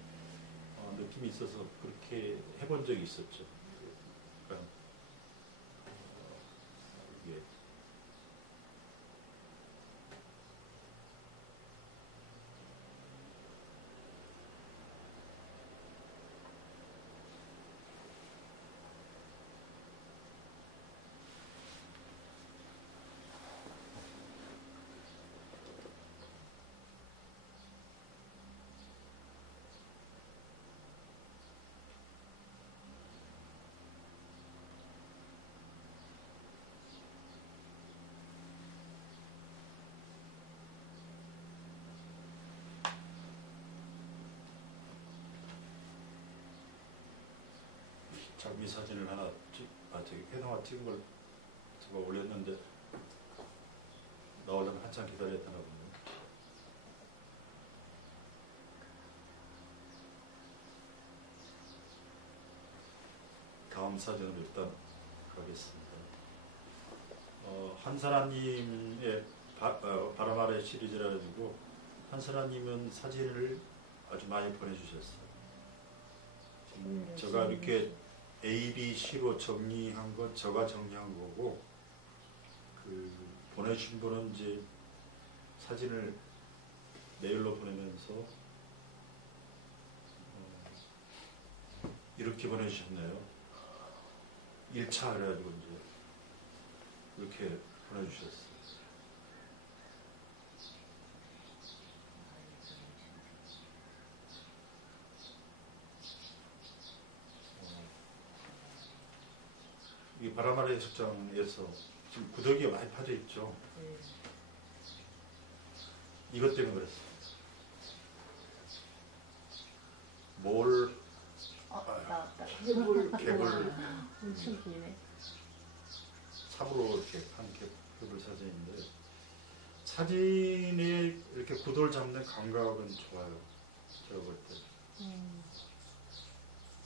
느낌이 있어서 그렇게 해본 적이 있었죠. 그러니까 이게 장미 사진을 하나 저기 회상화 찍은 걸 제가 올렸는데 나오려면 한참 기다려야 되나 보네요. 다음 사진으로 일단 가겠습니다. 한사라님의 바람 아래 시리즈라 가지고 한사라님은 사진을 아주 많이 보내주셨어요. 제가 이렇게 A, B, C로 정리한 건 제가 정리한 거고 그 보내주신 분은 이제 사진을 메일로 보내면서 이렇게 보내주셨네요. 1차 그래가지고 이제 이렇게 보내주셨어요. 이 바람 아래 해수장에서 지금 구더기가 많이 파져 있죠. 이것 때문에 그랬어요. 나왔다. 개불. 엄청 기네. 삽으로 이렇게 한 개불 사진인데 사진에 이렇게 구도를 잡는 감각은 좋아요. 제가 볼 때.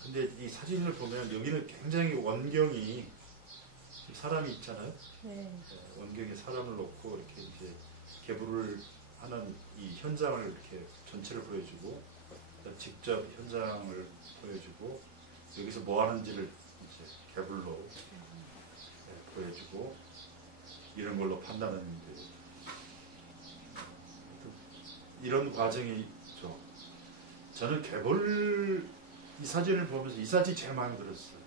근데 이 사진을 보면 여기는 굉장히 원경이 사람이 있잖아요. 네. 원경에 사람을 놓고 이렇게 이제 개불을 하는 이 현장을 이렇게 전체를 보여주고 직접 현장을 보여주고 여기서 뭐 하는지를 이제 개불로 보여주고 이런 걸로 판단하는데 이런 과정이 있죠. 저는 개불 이 사진을 보면서 이 사진이 제일 마음에 들었어요.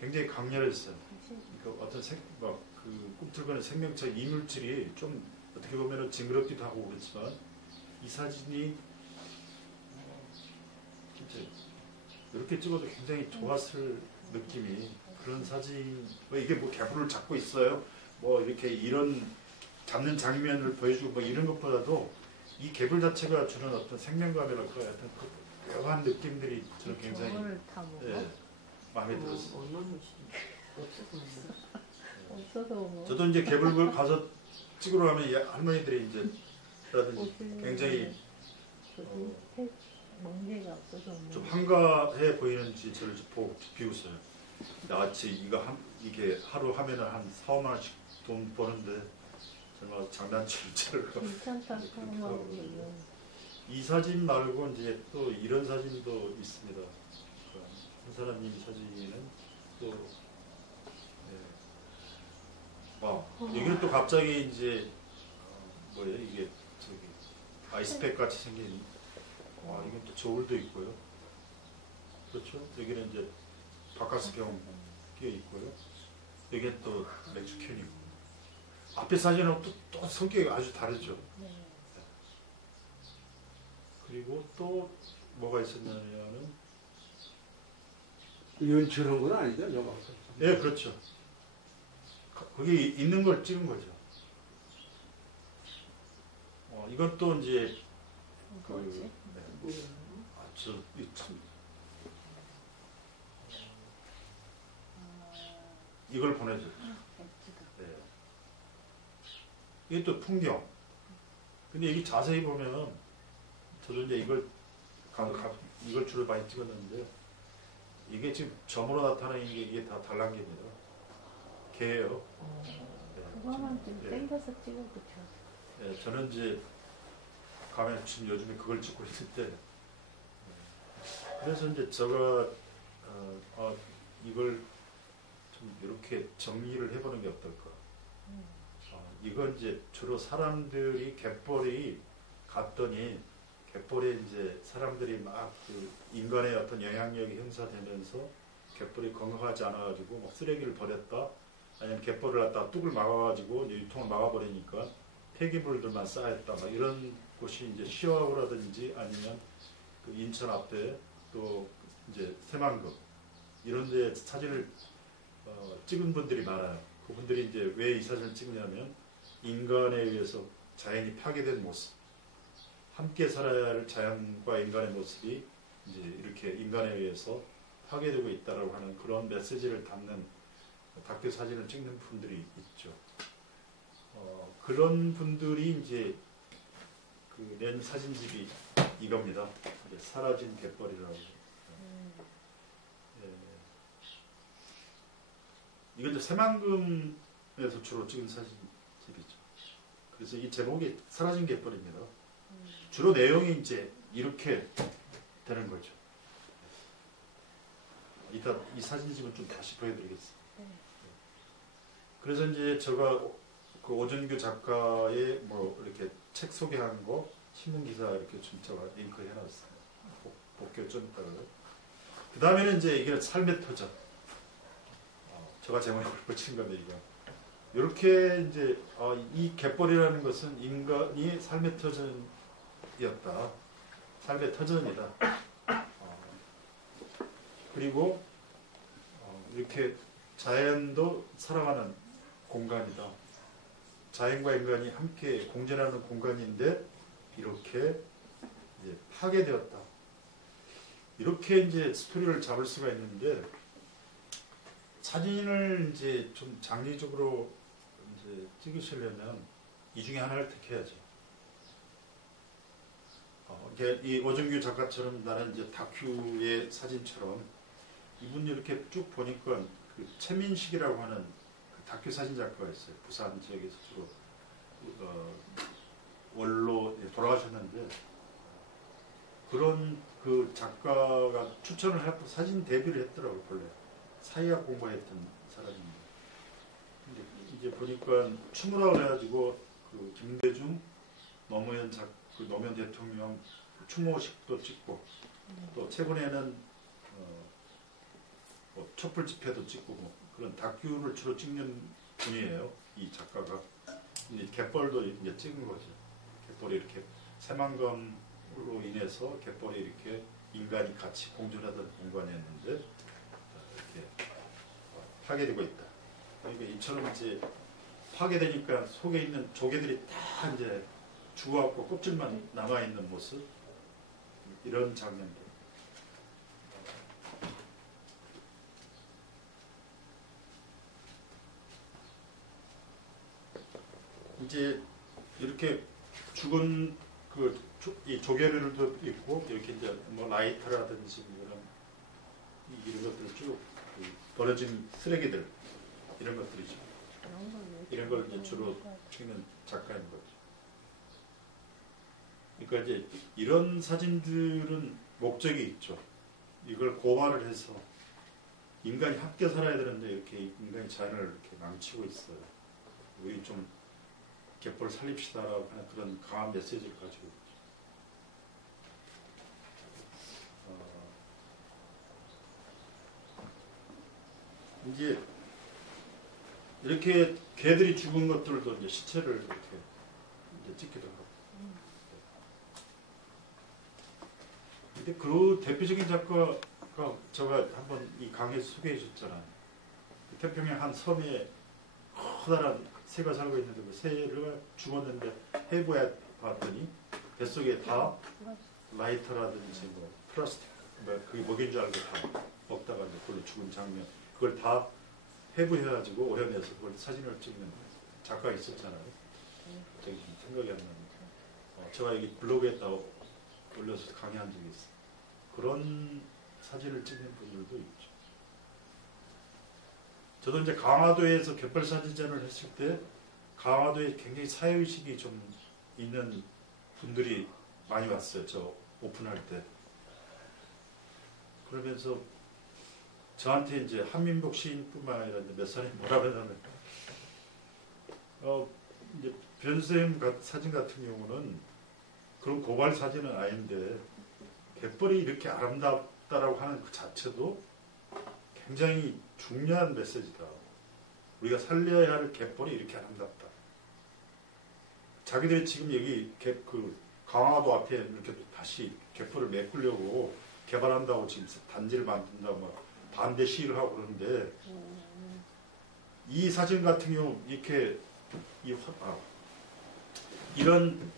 굉장히 강렬했어요. 그러니까 어떤 그 꿈틀거리는 생명체 이물질이 좀 어떻게 보면 징그럽기도 하고 그렇지만 이 사진이 진짜 이렇게 찍어도 굉장히 좋았을 느낌이 그런 사진. 이게 뭐 개불을 잡고 있어요. 뭐 이렇게 이런 잡는 장면을 보여주고 뭐 이런 것보다도 이 개불 자체가 주는 어떤 생명감이랄까 어떤 그 묘한 느낌들이 저는 굉장히 마음에 들었어요. 없어서 저도 이제 개불을 가서 찍으러 가면 할머니들이 이제 굉장히 멍게가 없어서 좀 한가해 보이는지 저를 보고 비웃어요. 나같이 이게 하루 하면은 한 4, 5만 원씩 돈 버는데 정말 장난칠 줄 괜찮다. 이 사진 말고 이제 또 이런 사진도 있습니다. 한사라님 사진은 또 여기는 또 갑자기 이제 뭐예요 이게 저기 아이스팩 같이 생긴 이건 또 저울도 있고요. 그렇죠? 여기는 이제 바카스병 끼어 있고요. 여기는 또 맥주캔이고 앞에 사진은 또 성격이 아주 다르죠. 그리고 또 뭐가 있었냐면은 연출한 건 아니죠, 저거? 네, 그렇죠. 거기 있는 걸 찍은 거죠. 이건 또 이제 이걸 보내줬죠. 네. 이게 또 풍경. 근데 이게 자세히 보면 저도 이제 이걸 주로 많이 찍었는데 이게 지금 점으로 나타나는 게 이게 다 달랑개입니다. 개예요. 그거만 좀 예. 땡겨서 찍어 그쵸. 예, 저는 이제 가면 지금 요즘에 그걸 찍고 있는데 그래서 이제 제가 이걸 좀 이렇게 정리를 해보는 게 어떨까. 이건 이제 주로 사람들이 갯벌이 갔더니 갯벌에 이제 사람들이 막 그 인간의 어떤 영향력이 형사되면서 갯벌이 건강하지 않아가지고 막 쓰레기를 버렸다. 아니면 갯벌을 갖다가 뚝을 막아가지고 유통을 막아버리니까 폐기물들만 쌓였다. 막 이런 곳이 이제 시화호라든지 아니면 그 인천 앞에 또 이제 새만금 이런 데 사진을 찍은 분들이 많아요. 그분들이 이제 왜 이 사진을 찍냐면 인간에 의해서 자연이 파괴된 모습, 함께 살아야 할 자연과 인간의 모습이 이제 이렇게 인간에 의해서 파괴되고 있다라고 하는 그런 메시지를 담는 다큐 사진을 찍는 분들이 있죠. 그런 분들이 이제 그 낸 사진집이 이겁니다. 이제 사라진 갯벌이라고. 예. 이건 이제 새만금에서 주로 찍은 사진집이죠. 그래서 이 제목이 사라진 갯벌입니다. 주로 내용이 이제 이렇게 되는 거죠. 이따 이 사진집은 좀 다시 보여드리겠습니다. 그래서 이제 제가 그 오준규 작가의 뭐 이렇게 책 소개한 거 신문 기사 이렇게 좀 제가 링크 해놨어요. 복귀 좀 있다가. 그 다음에는 이제 이게 삶의 터전. 제가 제목을 붙인 건데 이거. 이렇게 이제 이 갯벌이라는 것은 인간이 삶의 터전이었다. 삶의 터전이다. 그리고 이렇게 자연도 살아가는 공간이다. 자연과 인간이 함께 공존하는 공간인데 이렇게 이제 파괴되었다. 이렇게 이제 스토리를 잡을 수가 있는데 사진을 이제 좀 장리적으로 이제 찍으시려면 이 중에 하나를 택해야죠. 이게 이 오준규 작가처럼 나는 이제 다큐의 사진처럼 이분 이렇게 쭉 보니까 그 최민식이라고 하는 그 다큐 사진 작가가 있어요. 부산 지역에서 주로 원로 돌아가셨는데 그런 그 작가가 추천을 해서 사진 데뷔를 했더라고요. 본래 사회학 공부했던 사람입니다. 근데 이제 보니까 추모라 그래가지고 그 김대중 노무현 노무현 대통령 추모식도 찍고 또 최근에는 뭐 촛불 집회도 찍고 뭐 그런 다큐를 주로 찍는 분이에요. 이 작가가. 이제 갯벌도 이제 찍은 거죠. 갯벌이 이렇게 새만금으로 인해서 갯벌이 이렇게 인간이 같이 공존하던 공간이었는데 이렇게 파괴되고 있다. 그러니까 이처럼 이제 파괴되니까 속에 있는 조개들이 다 이제 죽어갖고 껍질만 남아있는 모습 이런 장면들. 이제 이렇게 죽은 이 조개들도 있고 이렇게 이제 뭐 라이터라든지 이런 것들 쭉 버려진 쓰레기들 이런 것들이죠. 이런 걸 이제 주로 찍는 작가인 거죠. 그러니까 이제 이런 사진들은 목적이 있죠. 이걸 고발을 해서 인간이 함께 살아야 되는데 이렇게 인간이 자연을 이렇게 망치고 있어요. 우리 좀 갯벌 살립시다라고 하는 그런 강한 메시지를 가지고 있죠. 이제 이렇게 개들이 죽은 것들도 이제 시체를 이렇게 이제 찍기도 하고. 근데 그 대표적인 작가가 제가 한번 이 강의에서 소개해 주셨잖아요. 그 태평양 한 섬에 커다란 새가 살고 있는데 그 새가 죽었는데 해부해 봤더니 뱃속에 다 라이터라든지 뭐 플라스틱 그게 먹인 줄 알고 다 먹다가 이제 그걸로 죽은 장면 그걸 다 해부해가지고 오려내서 그걸 사진을 찍는 작가가 있었잖아요. 갑자기 생각이 안 납니다. 제가 여기 블로그에다 올려서 강의한 적이 있어요. 그런 사진을 찍는 분들도 있죠. 저도 이제 강화도에서 갯벌 사진전을 했을 때 강화도에 굉장히 사회의식이 좀 있는 분들이 많이 왔어요. 저 오픈할 때. 그러면서 저한테 이제 한민복 시인뿐만 아니라 이제 몇 사람이 뭐라 그러냐면 이제 변선생님 사진 같은 경우는 그런 고발 사진은 아닌데 갯벌이 이렇게 아름답다라고 하는 그 자체도 굉장히 중요한 메시지다. 우리가 살려야 할 갯벌이 이렇게 아름답다. 자기들이 지금 여기 그 강화도 앞에 이렇게 다시 갯벌을 메꾸려고 개발한다고 지금 단지를 만든다고 막 반대 시위를 하고 그러는데 이 사진 같은 경우 이렇게 이런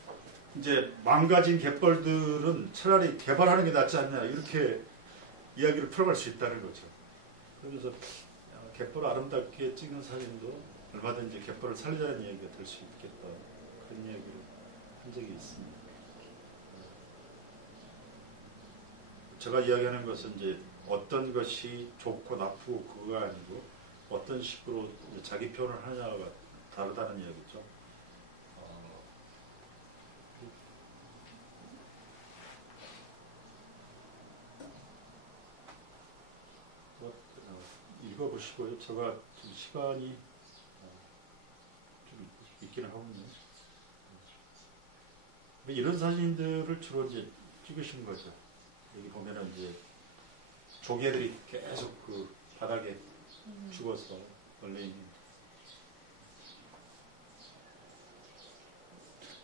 이제 망가진 갯벌들은 차라리 개발하는 게 낫지 않냐 이렇게 이야기를 풀어갈 수 있다는 거죠. 그래서 갯벌을 아름답게 찍는 사진도 얼마든지 갯벌을 살리자는 이야기가 될 수 있겠다. 그런 이야기를 한 적이 있습니다. 제가 이야기하는 것은 이제 어떤 것이 좋고 나쁘고 그거가 아니고 어떤 식으로 자기 표현을 하냐가 다르다는 이야기죠. 읽어보시고요. 제가 좀 시간이 좀 있기는 하군요. 이런 사진들을 주로 이제 찍으신 거죠. 여기 보면은 이제 조개들이 계속 그 바닥에 죽어서 걸려 있는.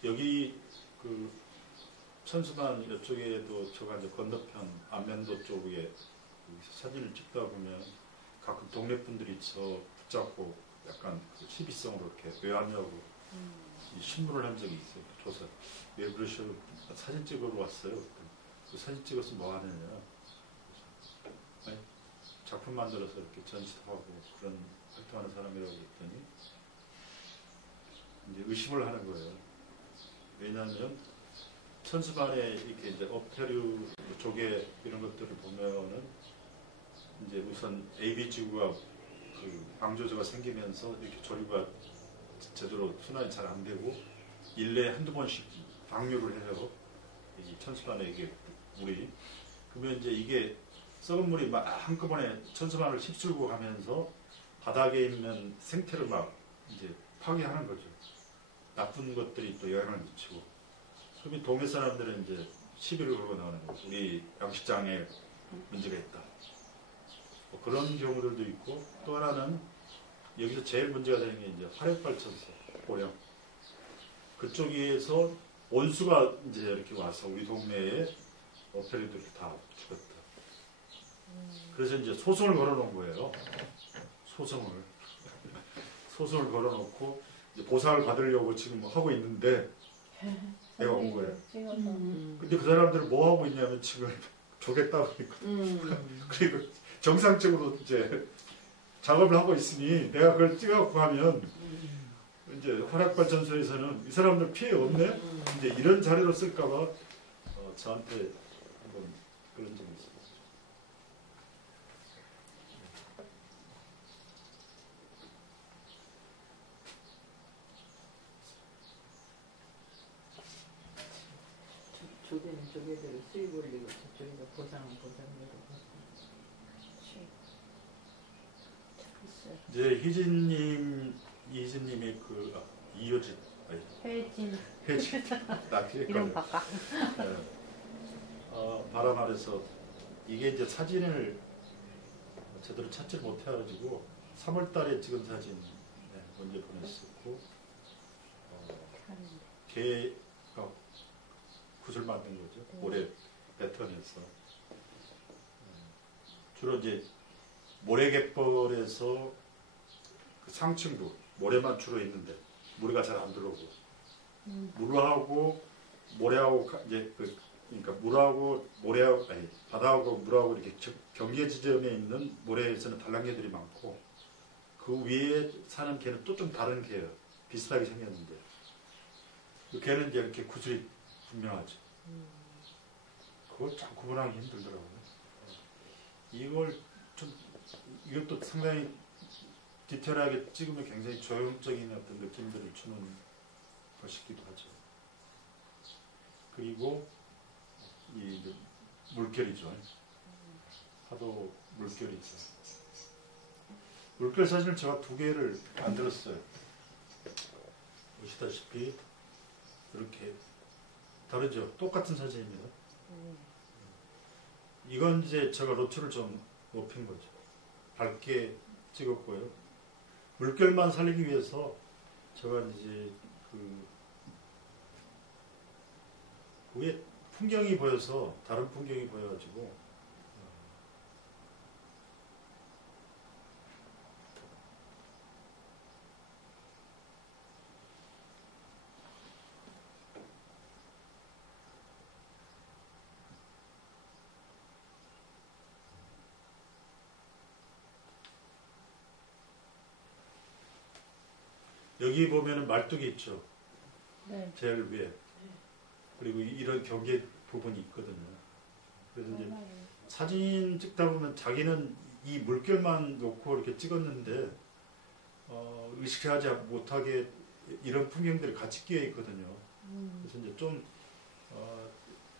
여기 그 천수만 이쪽에도 제가 이제 건너편 안면도 쪽에 사진을 찍다 보면 가끔 동네 분들이 저 붙잡고 약간 그 시비성으로 이렇게 왜 왔냐고 이 신문을 한 적이 있어요. 조사. 왜 그러셔? 사진 찍으러 왔어요. 그 사진 찍어서 뭐 하느냐. 아니, 작품 만들어서 이렇게 전시도 하고 그런 활동하는 사람이라고 했더니 이제 의심을 하는 거예요. 왜냐하면 천수만에 이렇게 이제 어패류 조개 이런 것들을 보면은 이제 우선 AB지구가 그 방조제가 생기면서 이렇게 조류가 제대로 순환이 잘 안 되고 1년에 한두 번씩 방류를 해요. 이 천수만에 이게 물이. 그러면 이제 이게 썩은 물이 막 한꺼번에 천수만을 휩쓸고 가면서 바닥에 있는 생태를 막 이제 파괴하는 거죠. 나쁜 것들이 또 영향을 미치고. 그러면 동네 사람들은 이제 시비를 걸고 나오는 거죠. 우리 양식장에 문제가 있다. 뭐 그런 경우들도 있고 또 하나는 여기서 제일 문제가 되는 게 이제 화력발전소, 고령. 그쪽에서 온수가 이제 이렇게 와서 우리 동네에 어패류들이 다 죽었다. 그래서 이제 소송을 걸어놓은 거예요. 소송을 걸어놓고 이제 보상을 받으려고 지금 하고 있는데 내가 온 거예요. 근데 그 사람들은 뭐 하고 있냐면 지금 조개 따고 있고 그리고 정상적으로 이제 작업을 하고 있으니 내가 그걸 찍어갖고 하면 이제 화력발전소에서는 이 사람들 피해 없네? 이제 이런 자료로 쓸까봐 저한테 한번 그런 적이 있어요. 조개는 조개대로 수입 올리고 저쪽에서 보상은 보상대로. 이제 이희진님이 그 이효진 혜진 나 뒤에 이름 바꿔. 바람 아래서 이게 이제 사진을 제대로 찾지 못해가지고 3월달에 찍은 사진 먼저 보냈었고 개가 굿을 만든 거죠. 모래 패턴에서 주로 이제 모래갯벌에서 그 상층부 모래만 주로 있는데 물이가 잘 안 들어오고 물하고 모래하고 이제 그러니까 물하고 모래하고 아니 바다하고 물하고 이렇게 경계 지점에 있는 모래에서는 단란개들이 많고 그 위에 사는 개는 또 좀 다른 개예요. 비슷하게 생겼는데 걔는 이제 이렇게 구슬이 분명하죠. 그걸 참 구분하기 힘들더라고요. 이걸 좀 이것도 상당히 디테일하게 찍으면 굉장히 조형적인 어떤 느낌들을 주는 것이기도 하죠. 그리고 이 물결이죠. 파도 물결이죠. 물결 사진을 제가 2개를 만들었어요. 보시다시피 이렇게 다르죠. 똑같은 사진입니다. 이건 이제 제가 로추를 좀 높인 거죠. 밝게 찍었고요. 물결만 살리기 위해서 제가 이제 그 위에 풍경이 보여서 다른 풍경이 보여가지고 여기 보면은 말뚝이 있죠. 네. 제일 위에. 그리고 이런 경계 부분이 있거든요. 그래서 이제 사진 찍다 보면 자기는 이 물결만 놓고 이렇게 찍었는데 의식하지 못하게 이런 풍경들이 같이 끼어 있거든요. 그래서 이제 좀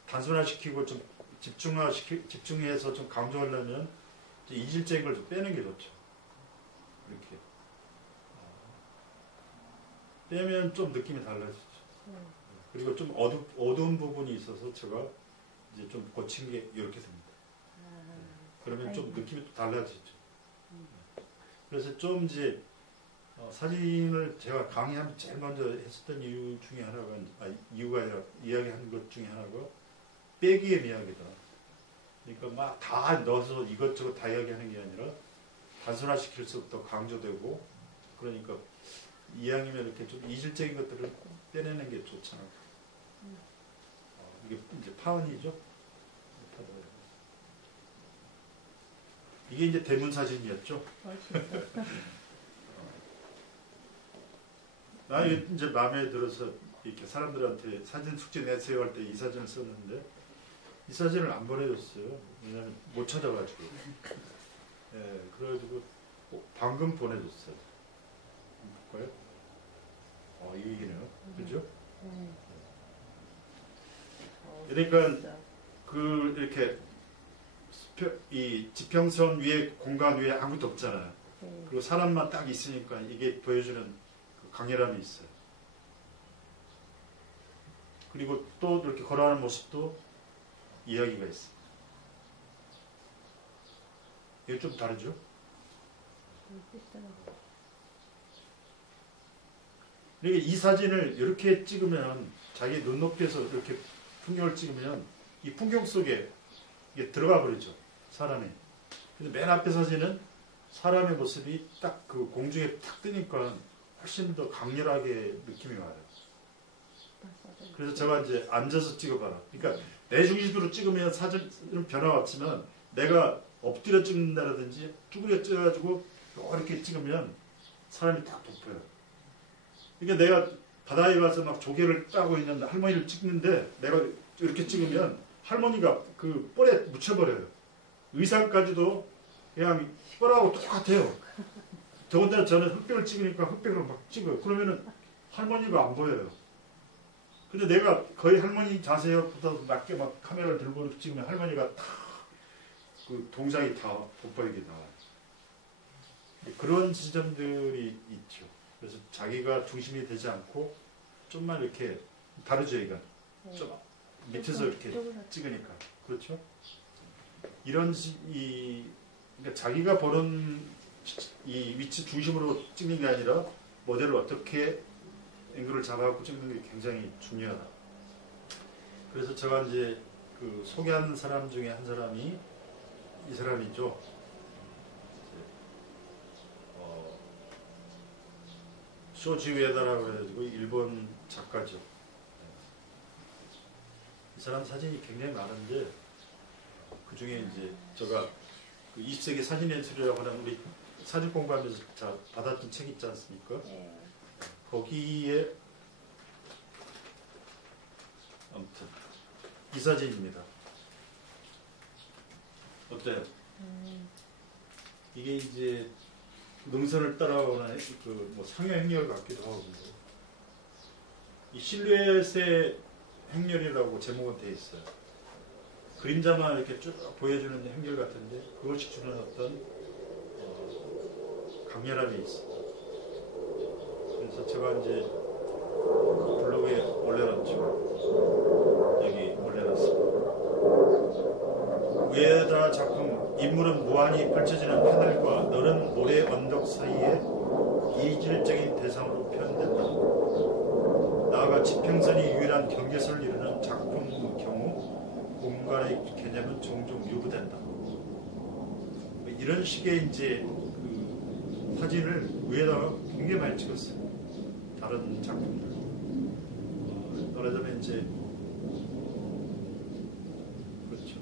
단순화시키고 좀 집중해서 좀 강조하려면 이제 이질적인 걸 좀 빼는 게 좋죠. 이렇게 빼면 좀 느낌이 달라지죠. 그리고 좀 어두운 부분이 있어서 제가 이제 좀 고친 게 이렇게 됩니다. 그러면 좀 느낌이 또 달라지죠. 그래서 좀 이제 사진을 제가 강의하면 제일 먼저 했었던 이유 중에 하나가 이유가 아니라 이야기한 것 중에 하나가 빼기의 미학이다. 그러니까 막 다 넣어서 이것저것 다 이야기하는 게 아니라 단순화시킬수록 더 강조되고 그러니까 이왕이면 이렇게 좀 이질적인 것들을 빼내는 게 좋잖아요. 이게 이제 파은이죠. 이게 이제 대문 사진이었죠. 나 이제 마음에 들어서 이렇게 사람들한테 사진 숙제 내세요 할 때 이 사진을 썼는데 이 사진을 안 보내줬어요. 왜냐면 못 찾아가지고. 예, 그래가지고 방금 보내줬어요. 볼까요? 이 얘기네요. 그죠? 그러니까 그 이렇게 이 지평선 위에 공간 위에 아무것도 없잖아요. 그리고 사람만 딱 있으니까 이게 보여주는 그 강렬함이 있어요. 그리고 또 이렇게 걸어가는 모습도 이야기가 있어요. 이게 좀 다르죠? 그러니까 이 사진을 이렇게 찍으면 자기 눈높이에서 이렇게 풍경을 찍으면 이 풍경 속에 이게 들어가 버리죠. 사람이. 근데 맨 앞에 사진은 사람의 모습이 딱 그 공중에 탁 뜨니까 훨씬 더 강렬하게 느낌이 와요. 그래서 제가 이제 앉아서 찍어봐라. 그러니까 내 중심으로 찍으면 사진은 변화가 없지만 내가 엎드려 찍는다든지 쭈그려 찍어가지고 이렇게 찍으면 사람이 딱 돋보여요. 그러니까 내가 바다에 가서 막 조개를 따고 있는 할머니를 찍는데 내가 이렇게 찍으면 할머니가 그 뻘에 묻혀버려요. 의상까지도 그냥 뻘하고 똑같아요. 더군다나 저는 흑백을 찍으니까 흑백으로 막 찍어요. 그러면은 할머니가 안 보여요. 근데 내가 거의 할머니 자세보다 낮게 막 카메라를 들고 이렇게 찍으면 할머니가 다 그 동작이 다 돋보이게 나와요. 그런 지점들이 있죠. 그래서 자기가 중심이 되지 않고 좀만 이렇게 다르죠, 이가. 좀 밑에서 이렇게 찍으니까. 그렇죠? 이런 그러니까 자기가 보는 이 위치 중심으로 찍는 게 아니라 모델을 어떻게 앵글을 잡아갖고 찍는 게 굉장히 중요하다. 그래서 제가 이제 그 소개하는 사람 중에 한 사람이 이 사람이죠. 쇼지우에다라고 해가지고 일본 작가죠. 이 사람 사진이 굉장히 많은데 그 중에 이제 제가 그 20세기 사진 연출이라고 하는 우리 사진 공부하면서 받았던 책 있지 않습니까? 거기에 아무튼 이 사진입니다. 어때요? 이게 이제 능선을 따라오는 그뭐 상해 행렬 같기도 하고 이 실루엣의 행렬이라고 제목은 돼 있어요. 그림자만 이렇게 쭉 보여주는 행렬 같은데 그것이 주는 어떤 강렬함이 있습니다. 그래서 제가 이제 블로그에 올려놨죠. 여기 올려놨습니다. 우에다 작품 인물은 무한히 펼쳐지는 하늘과 너른 모래 언덕 사이에 이질적인 대상으로 표현된다. 나아가 지평선이 유일한 경계선을 이루는 작품의 경우 공간의 개념은 종종 유구된다. 이런 식의 이제 그 사진을 위에다가 굉장히 많이 찍었어요. 다른 작품들. 말하자면 이제 그렇죠.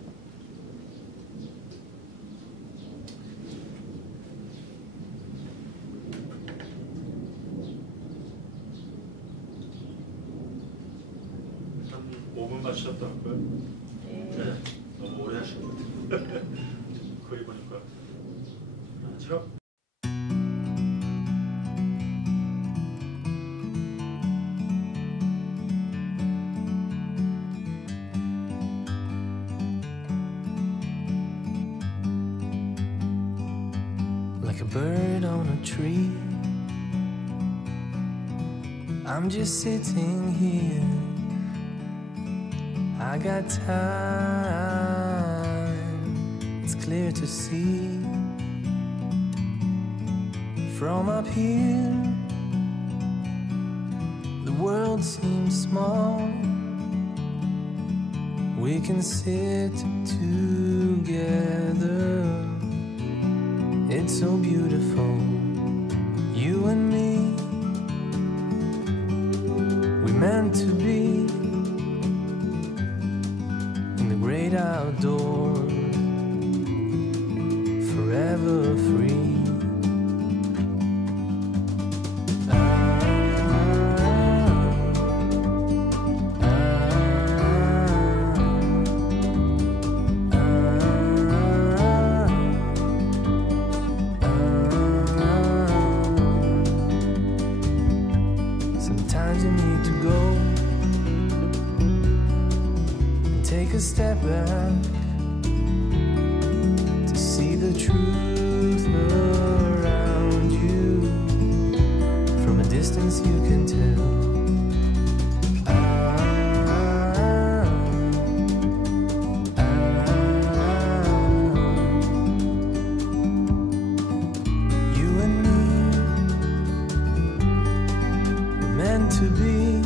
한 5분만 쉬었다 할까요? 네. 너무 오래 하신 것 같아요. 거의 보니까. 자. Like a bird on a tree, I'm just sitting here. I got time, it's clear to see. From up here, the world seems small. We can sit together. It's so beautiful, you and me. We meant to be in the great outdoors, forever free. Sometimes you need to go and take a step back to see the truth around you. From a distance you can tell. You and me, we're meant to be